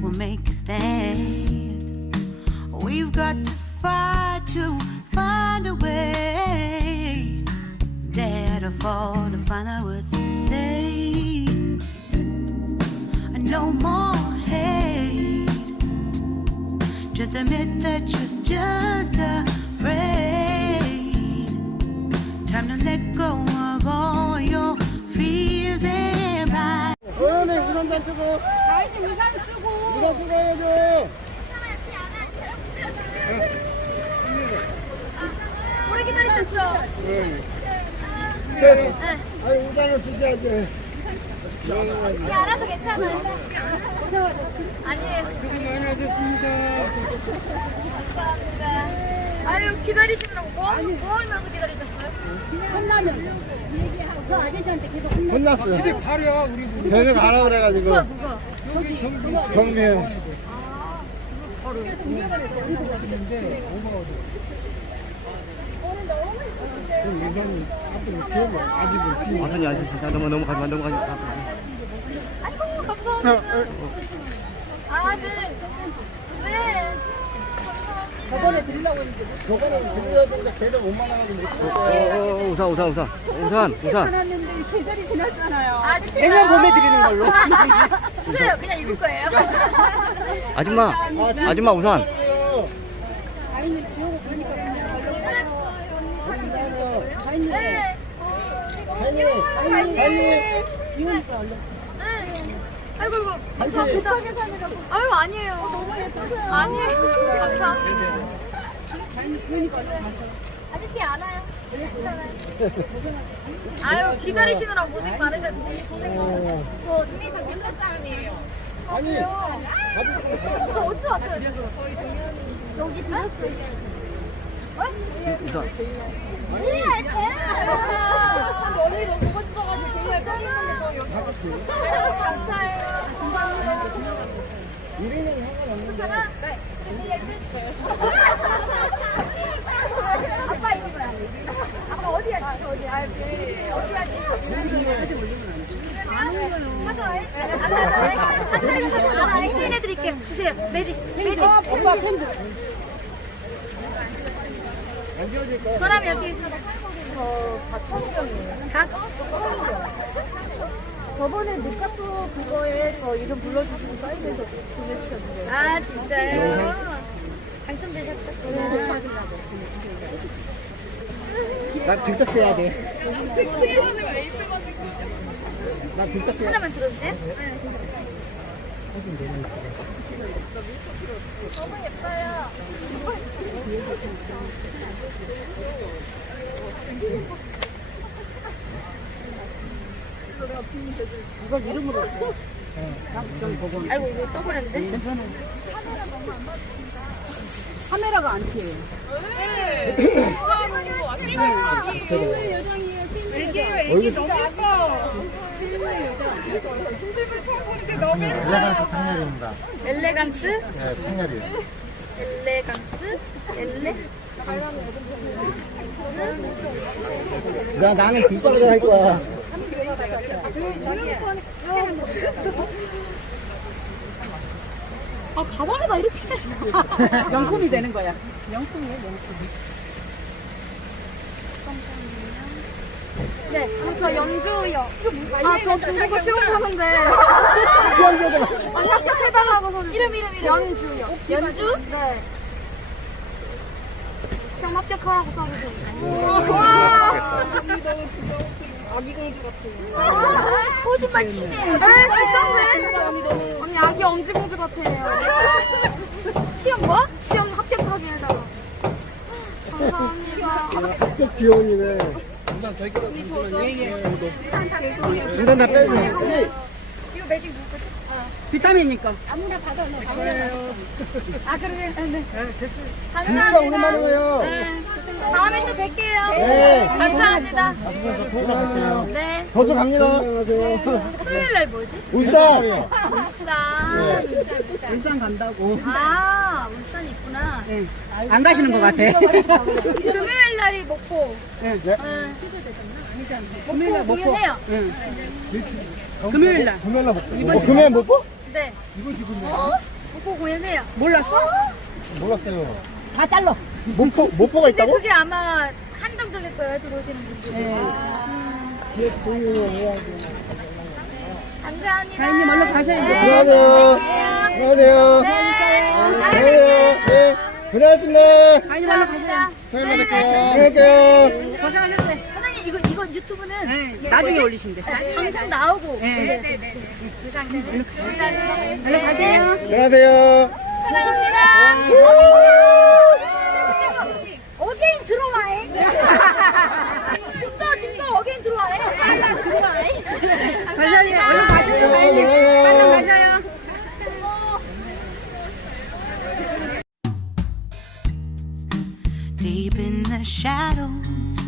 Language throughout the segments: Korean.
we'll make a stand. We've got to fight to find a way. Dare to fall to find out what to say. No more hate. Just admit that you're just afraid. Time to let go of all your fears and pride. 우산 좀 쓰고. 우산 쓰고 해야죠. 오래 기다리셨어. 네. 아니 우산을 쓰지 않죠. 이 알아도 괜찮아요. 아니에요. 감사합니다. 아유 기다리시느라고 뭐, 뭐 하면서 기다리셨어요? 혼나면 얘기하고 그 아저씨한테 계속. 혼났어요. 집에 가려 우리. 병에 가라 그래가지고. 누가 누가? 경미에. 아선이 아선이 너무 너무 가지 마 너무 가지 마. 아이고 감사합니다. 아 네. 네. 저번에 들으려고 했는데 저거는 들려야 되는데 걔를 못 만나가지고 못 어, 어, 우산 우산 우산 우산 우산. 계절이 지났잖아요. 아, 내년 봄에 드리는 걸로. 쓰세요. 그냥 입을 거예요. 아줌마 아줌마 우산. 아이는 기억을 보니까 네. 아니, 아니. 이혼이니까 얼른. 네. 아 이고 이거 감사합니다. 아유 아니에요. 너무 예뻐서요. 아니에요. 감사합니다. 아직도 안 와요. 괜찮아요. 아유 기다리시느라고 고생 많으셨지. 저 이미 다 끝났다는이에요. 아니, 저 어디서 왔어요 지금? 여기 들었어요. 네, 싶어가지고 정말 떨리는데 저 여기 감사해요. 이름은 상관없는데. 아빠 이름 뭐야? 아빠 어디 하지? 어디 하지? 어디 하지? 하나 아이디 해드릴게요. 주세요. 매직. 매직. 오빠 팬들. 안 지워질까? 전화면 어디 있어? 저 박선경이에요. 각? 저번에 늦카프 그거에 저 이름 불러주시고 사인해서 보내주셨는데. 아 진짜요? 당첨되셨구나. 나 들딱해야 돼. 나 들딱해. 하나만 들어주세요. 이걸 이름으로. 아이고 이거 써버렸는데? 카메라가 안 켜요. 올라가서 창렬입니다. 엘레강스? 네, 창렬이. 엘레강스? 엘레? 야, 나는 뒷방으로 할 거야. 아 가방에다 이렇게. 명품이 되는 거야. 명품이에요 명품. 네, 저 연주요. 아, 저 중국어 시험 보는데. 아니, 합격해달라고 서 이름, 이름, 이름. 연주요. 연주? 네. 시험 합격하라고 써주세요. 와! 아기 공주 같아요. 거짓말 치네. 네, 진짜네. 언니, 아기 엄지 공주 같아요. 시험 뭐? 시험 합격하게 해달라. 감사합니다. 합격 기원이네. 우산 다 빼줘. 이거 매직 누구 거지? 비타민이니까. 아 그러면 네. 진짜 감사합니다. 오랜만에 봐요. 네. 다음에 또 뵐게요. 네. 감사합니다. 네. 저도 갑니다. 토요일 날 뭐지? 울산. 울산. 울산 간다고. 아 울산 있구나. 안 가시는 것 같아. 금요일 날이 목포. 네. 네. 금요일 날 목포 먹고. 공연해요. 응. 금요일 날. 금요일 날 먹고. 뭐 금요일 못 봐? 네. 어? 목포 공연해요. 몰랐어? 몰랐어요. 다 잘라. 목포 목포가 근데 있다고? 그게 아마 한정적일 거예요 들어오시는 분들이. 감사합니다. 사장님 얼른 가셔야 돼. 안녕하세요. 안녕하세요. 네. 안녕하세요. 네. 고생하셨습니다. 가인님 얼른 가셔야 다음에 뵐게요. 안녕하세요. 고생하셨어요. 사장님 이거 이거 유튜브는 네. 나중에 올리신대. 방송 나오고. 네. 네네네. 그 상태는. 감사합니다. 얼른 가세요. 안녕하세요. 사랑합니다. 어게인 들어와해. 진짜 진짜 어게인 들어와해. 들어와해. 가셔야 얼른. 얼른 가셔요. Deep in the shadows,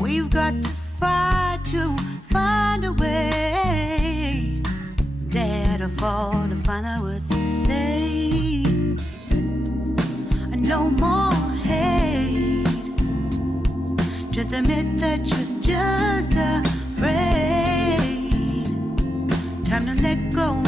We've got to fight to find a way. Dare to fall to find out what to say. No more hate. Just admit that you're just afraid. Time to let go